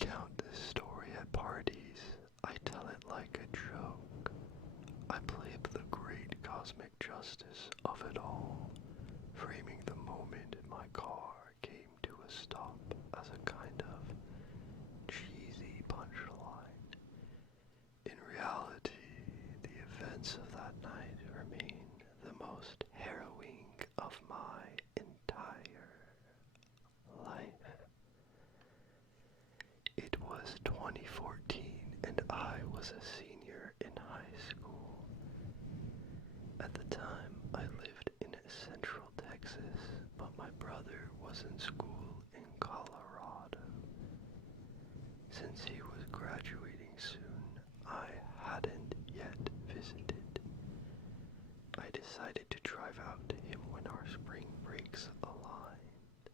recount this story at parties, I tell it like a joke. I play up the great cosmic justice of it all, framing the moment my car came to a stop as a kind of cheesy punchline. In reality, the events of that night remain the most harrowing of my entire life. It was 2014 and I was a senior in high school. At the time, I lived in Central Texas, but my brother was in school in Colorado. Since he was graduating soon, I hadn't yet visited. I decided to drive out to him when our spring breaks aligned.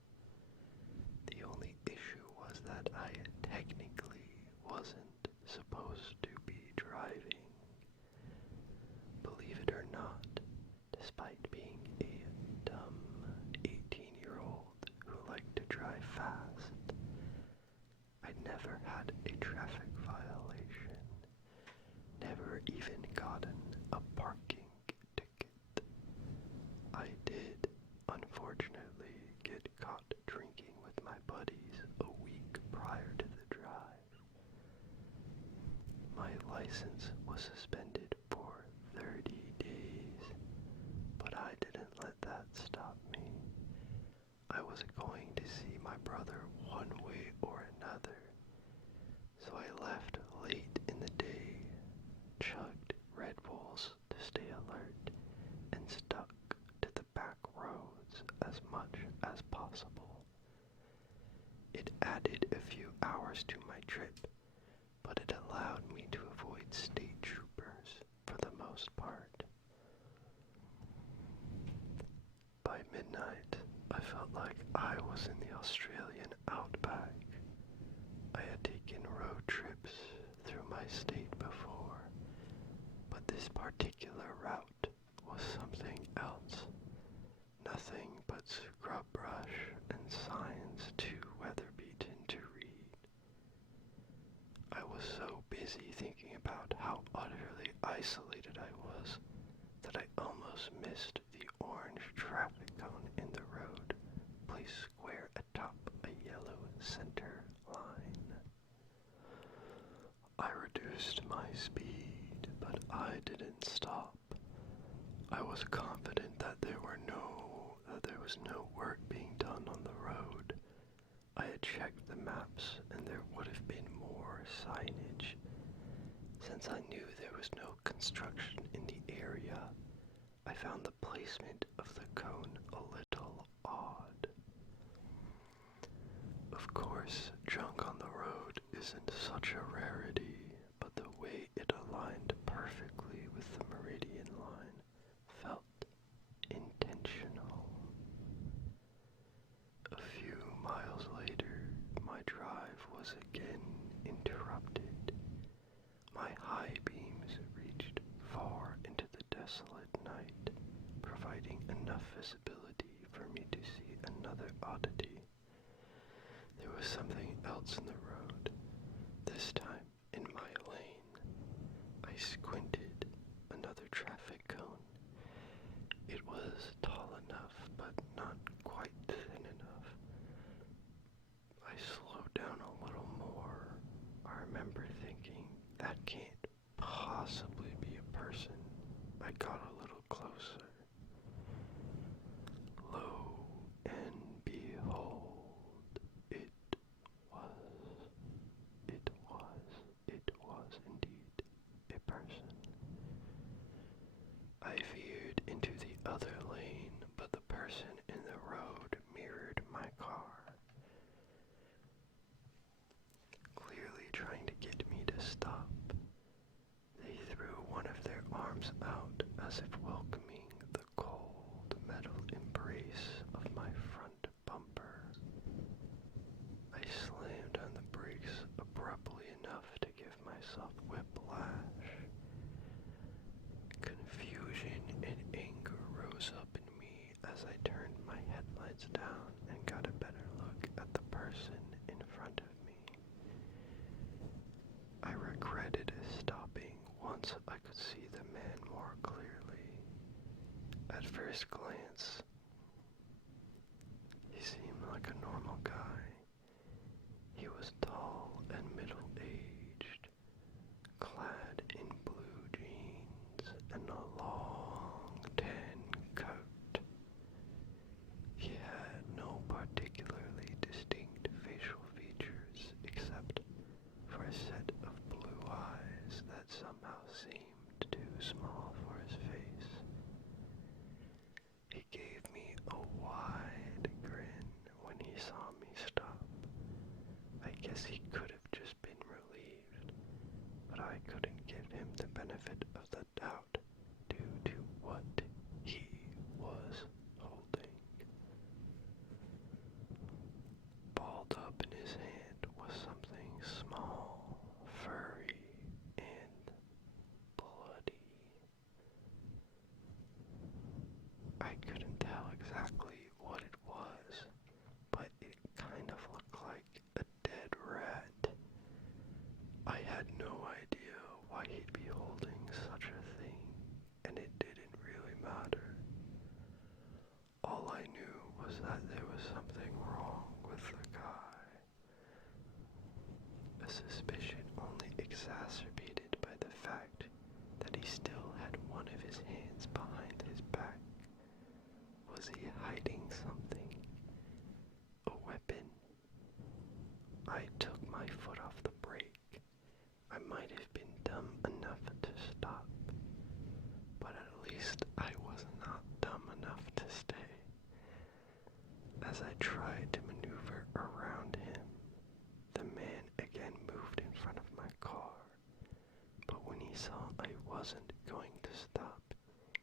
The only issue was that I technically wasn't supposed to be driving. Believe it or not, despite being a dumb 18-year-old who liked to drive fast, I'd never had a traffic violation, never even gotten a parking ticket. I did, unfortunately, get caught drinking with my buddies a week prior to the drive. My license was suspended for 30 days, but I didn't let that stop me. I was going to see my brother one way or another, so I left late in the day, chugged Red Bulls to stay alert, and stuck to the back roads as much as possible. It added a few hours to my trip, but it allowed me to avoid state troopers for the most part. By midnight, I felt like I was in the Australian outback. I had taken road trips through my state before, but this particular route was something else. Nothing but scrub brush and signs too weather-beaten to read. I was so busy thinking about how utterly isolated I was that I almost missed the orange traffic cone in the road, placed square atop a yellow center line. I reduced my speed, but I didn't stop. I was confident that there was no work being done on the road. I had checked the maps and there would have been more signage. Since I knew there was no construction in the area, I found the placement of the cone a little odd. Of course, junk on the road isn't such a rarity, but the way it aligned perfectly with the meridian line felt intentional. A few miles later, my drive was again interrupted. My high beams reached far into the desolate night, providing enough visibility for me to see another oddity. There was something else in the road, this time in my lane. I squinted, another traffic cone. It was tall enough, but not quite thin enough. I slowed down a little more. I remember thinking, that can't possibly be a person. I got a little closer. Lo and behold, it was, it was indeed a person. I veered into the other lane, but the person in the road mirrored my car, clearly trying to get me to stop. They threw one of their arms out as if welcoming the cold metal embrace of my front bumper. I slammed on the brakes abruptly enough to give myself whiplash. Confusion and anger rose up in me as I turned my headlights down and got a better look at the person in front of me. first glance, he seemed like a normal guy. He was tall and middle-aged, clad in blue jeans and a long tan coat. He had no particularly distinct facial features except for a set of blue eyes that somehow seemed too small for his face. He gave me a wide grin when he saw me stop. I guess he could have just been relieved, but I couldn't give him the benefit of the doubt due to what he was holding. Balled up in his hand was something small, furry, and bloody. I couldn't tell exactly what it was, but it kind of looked like a dead rat. I had no idea why he'd be holding such a thing, and it didn't really matter. All I knew was that there was something wrong with the guy. A suspicion only exacerbated by the fact that he still had one of his hands behind his back. Was he hiding something? A weapon? I took my foot off the brake. I might have been dumb enough to stop, but at least I was not dumb enough to stay. As I tried to maneuver around him, the man again moved in front of my car, but when he saw I wasn't going to stop,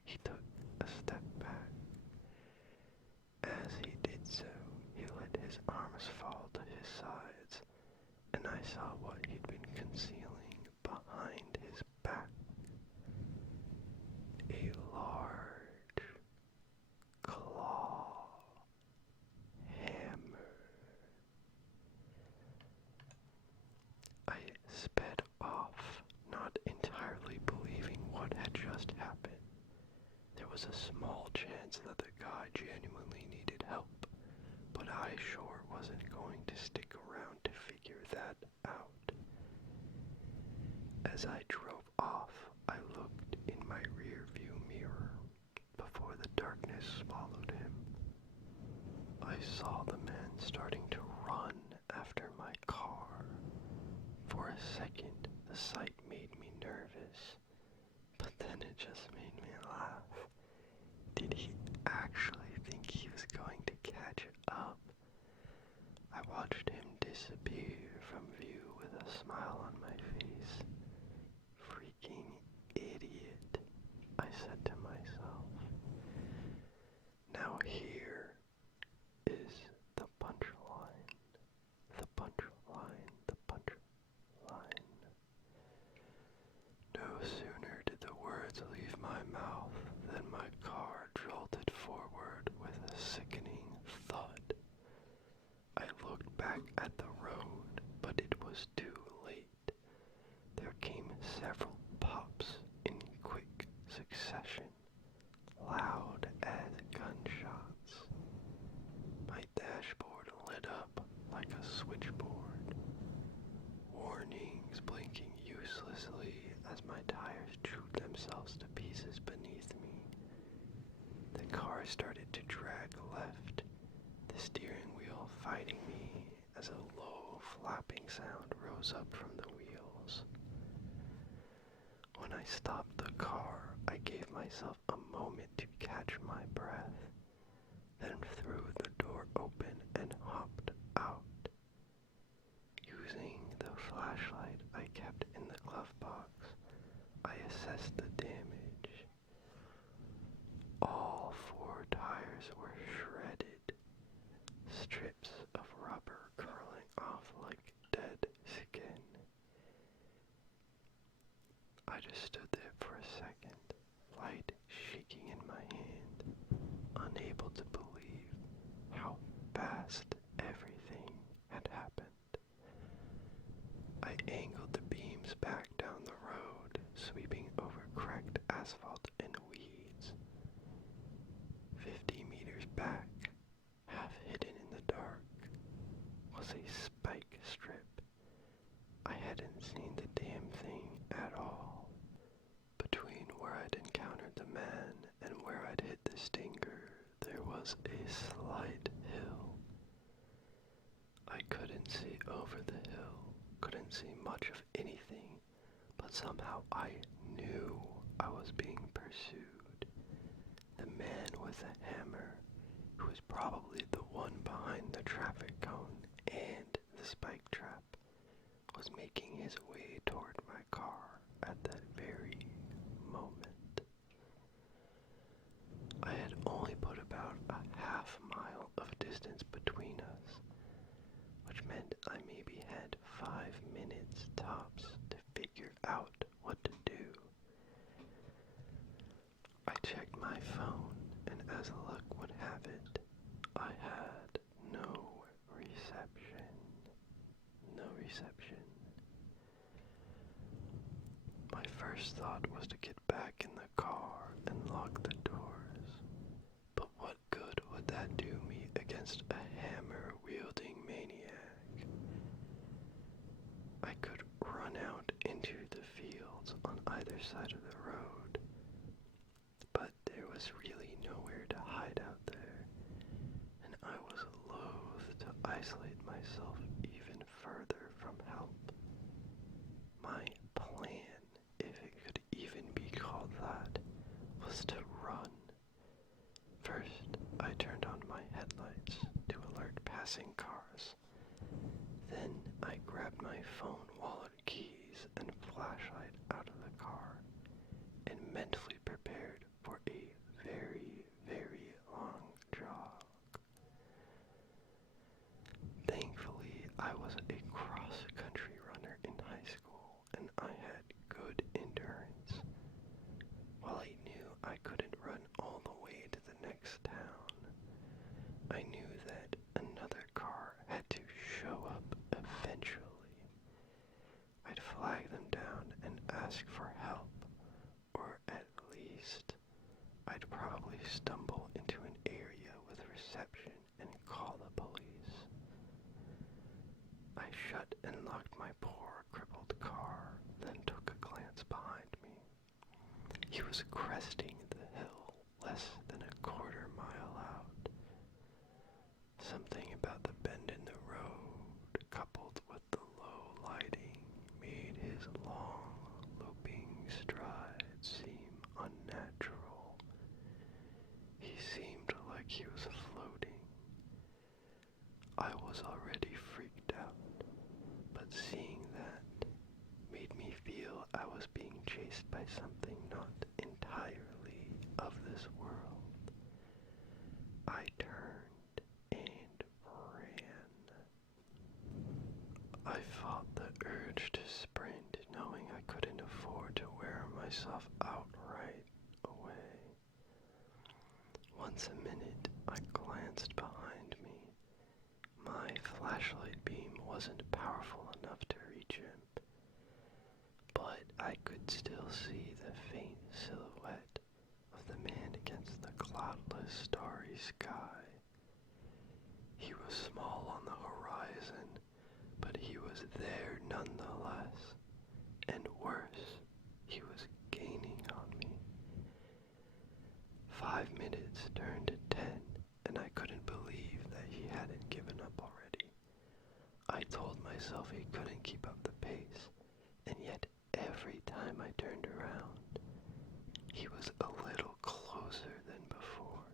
he took a step back. As he did so, he let his arms fall to his sides, and I saw what he'd been concealing behind his back. A large claw hammer. I sped off, not entirely believing what had just happened. There was a small chance that the guy genuinely needed help, but I sure wasn't going to stick around to figure that out. As I drove off, I looked in my rear-view mirror before the darkness swallowed him. I saw the man starting to run after my car. For a second, the sight made me nervous, but then it just made me laugh. Did he actually think he was going to catch up? I watched him disappear from view with a smile on my face. Freaking idiot, I said to myself. Now here is the punchline. The punchline. The punchline. No sooner did the words leave my mouth than my car jolted forward with a sickening thud. I looked back at the road, but it was too late. There came several pops in quick succession, loud as gunshots. My dashboard lit up like a switchboard, warnings blinking uselessly as my tires chewed themselves to pieces beneath me. The car started to drag left, the steering wheel fighting me as a low flapping sound rose up from the wheels. When I stopped the car, I gave myself a moment to catch my breath, then threw the door open and hopped out. Using the flashlight I kept in the glove box, I assessed the damage. All four tires were shredded, strips of rubber curling off like dead skin. I just stood there for a second, light shaking in my hand, unable to believe how fast everything had happened. I angled the beams back down the road, sweeping over cracked asphalt and weeds. back, half hidden in the dark, was a spike strip. I hadn't seen the damn thing at all. Between where I'd encountered the man and where I'd hit the stinger, there was a slight hill. I couldn't see over the hill, couldn't see much of anything, but somehow I knew I was being pursued. The man with the hammer, who was probably the one behind the traffic cone and the spike trap, was making his way toward my car at that very moment. I had only put about a half mile of distance between us, which meant I maybe had 5 minutes tops to figure out what to do. I checked my phone, and as luck would have it, I had no reception. No reception. My first thought was to get back in the car and lock the doors. But what good would that do me against a hammer-wielding maniac? I could run out into the fields on either side of the road, but there was really nowhere to hide out there, and I was loath to isolate myself even further from help. My plan, if it could even be called that, was to run. First, I turned on my headlights to alert passing cars. Then I grabbed my phone, wallet, keys, and flashlight out of the car and mentally prepared for a very, very long jog. Thankfully, I was a cross-country runner in high school, and I had good endurance. While I knew I couldn't run all the way to the next town, I knew that another car had to show up eventually. I'd flag them down and ask for help, or at least I'd probably stumble into an area with reception and call the police. I shut and locked my poor crippled car, then took a glance behind me. He was cresting the hill less than a quarter-mile out. Something about the bend in the road, coupled with the low lighting, made his long, looping stride seem unnatural. He seemed like he was floating. I was already freaked out, but seeing that made me feel I was being chased by something not entirely of this world. I turned and ran. I fought the urge to sprint, knowing I couldn't afford to wear myself out right away. Once a minute, I glanced behind me. My flashlight beam wasn't powerful enough to reach him, but I could still see the faint silhouette of the man against the cloudless, starry sky. He was small on the horizon, but he was there nonetheless, and worse, he was gaining on me. 5 minutes turned to 10, and I couldn't believe that he hadn't given up already. I told myself he couldn't keep up the pace, and yet every time I turned around, he was a little closer than before.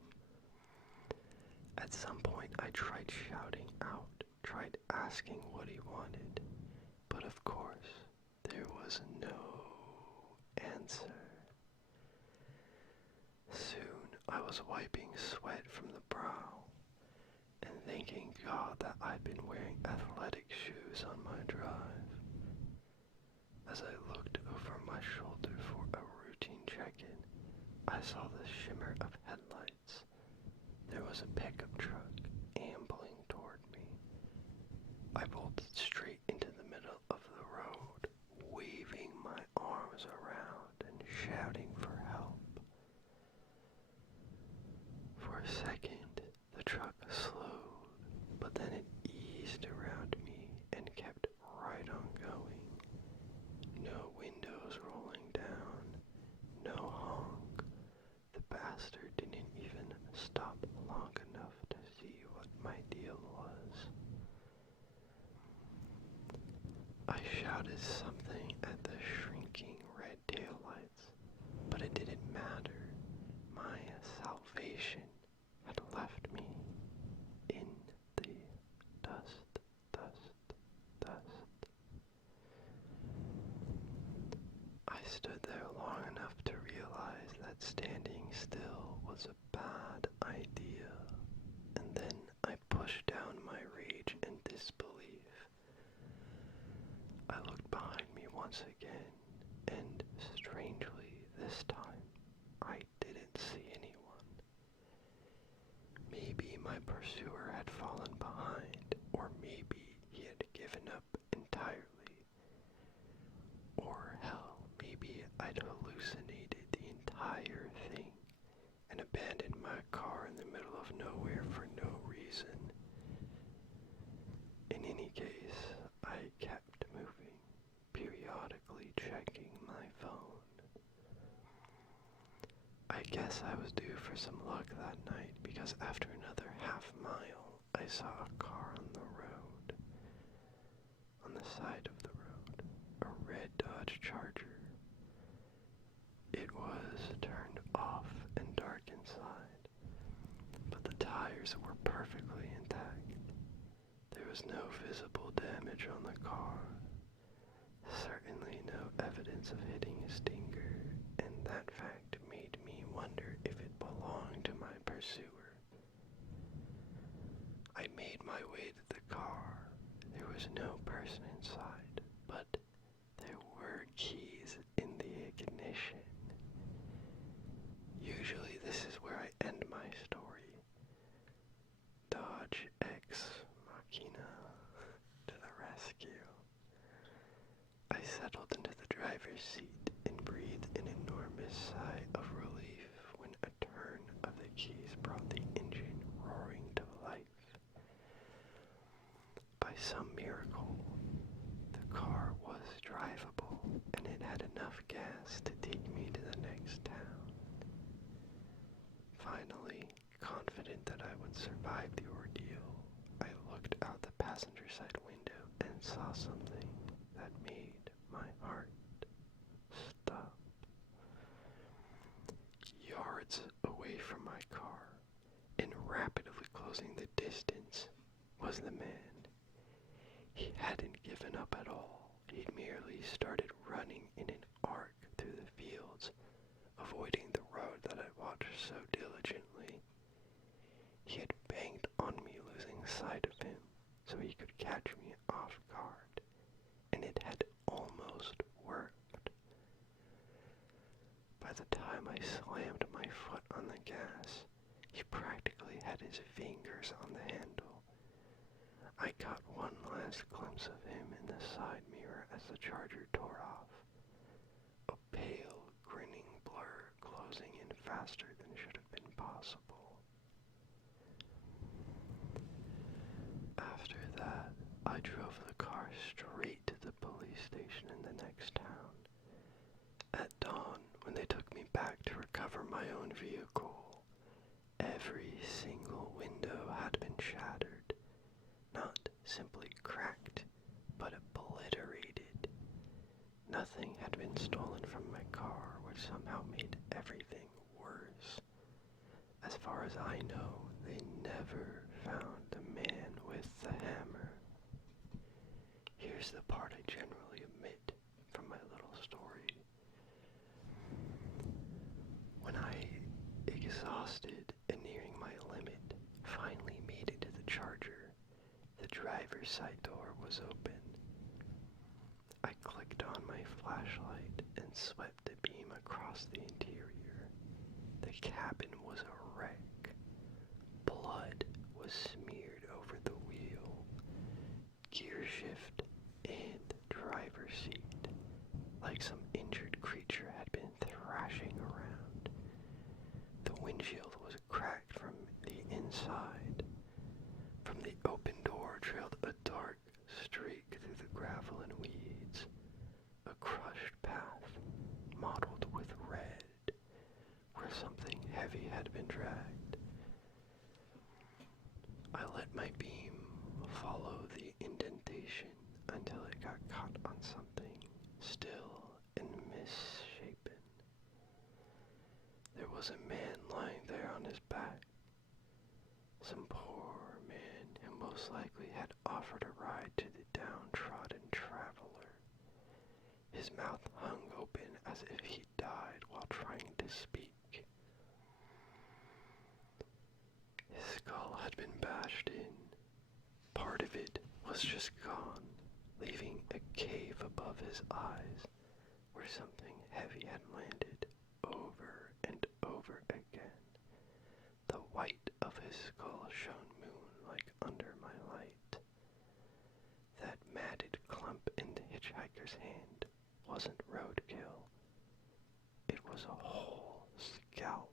At some point, I tried shouting out, tried asking what he wanted, but of course, there was no answer. Soon, I was wiping sweat from the brow and thanking God that I'd been wearing athletic shoes on my drive. As I looked over my shoulder for a routine check-in, I saw the shimmer of headlights. There was a pickup truck ambling toward me. I bolted straight into the middle of the road, waving my arms around and shouting for help. For a second, still was a bad idea, and then I pushed down my rage and disbelief. I looked behind me once again, and strangely this time, I didn't see anyone. Maybe my pursuer had fallen behind, or maybe he had given up entirely. Or hell, maybe I'd hallucinated the entire thing and abandoned my car in the middle of nowhere for no reason. In any case, I kept moving, periodically checking my phone. I guess I was due for some luck that night because after another half mile, I saw a car on the road. On the side of the road, a red Dodge Charger. It was turned off and dark inside, but the tires were perfectly intact. There was no visible damage on the car, certainly no evidence of hitting a stinger, and that fact made me wonder if it belonged to my pursuer. I made my way to the car. There was no person inside, but there were keys in the ignition. Usually this is where I end my story. Dodge Ex Machina to the rescue. I settled into the driver's seat and breathed an enormous sigh of relief when a turn of the keys brought the engine roaring to life. By some miracle, the car was drivable and it had enough gas to take me to the next town. Finally, confident that I would survive the ordeal, I looked out the passenger side window and saw something that made my heart stop. Yards away from my car, and rapidly closing the distance, was the man. He hadn't given up at all. He'd merely started running in an arc through the fields, avoiding the road that I watched so diligently. He had banked on me losing sight of him so he could catch me off guard, and it had almost worked. By the time I slammed my foot on the gas, he practically had his fingers on the handle. I got one last glimpse of him in the side mirror as the Charger tore off. A pale, grinning blur closing in faster than should have been possible. After that, I drove the car straight to the police station in the next town. At dawn, when they took me back to recover my own vehicle, every single window had been shattered. Not simply cracked, but obliterated. Nothing had been stolen from my car, which somehow made everything worse. As far as I know, they never found the man with the hammer. Here's the part I generally omit from my little story. When I, exhausted and nearing my limit, finally made it to the Charger, the driver's side door was open. I clicked on my flashlight and swept the beam across the interior. The cabin was a wreck. Blood was smeared over the wheel, gear shift, and driver's seat, like some injured creature had been thrashing around. The windshield was cracked from the inside. From the open door trailed a dark streak through the gravel and weeds, a crushed path mottled with red, where something heavy had been dragged. I let my beam follow the indentation until it got caught on something still and misshapen. There was a man lying there on his back. Some poor man who most likely had offered a ride to the downtrodden traveler. His mouth hung open as if he died while trying to speak. had been bashed in. Part of it was just gone, leaving a cave above his eyes where something heavy had landed over and over again. The white of his skull shone moon-like under my light. That matted clump in the hitchhiker's hand wasn't roadkill. It was a whole scalp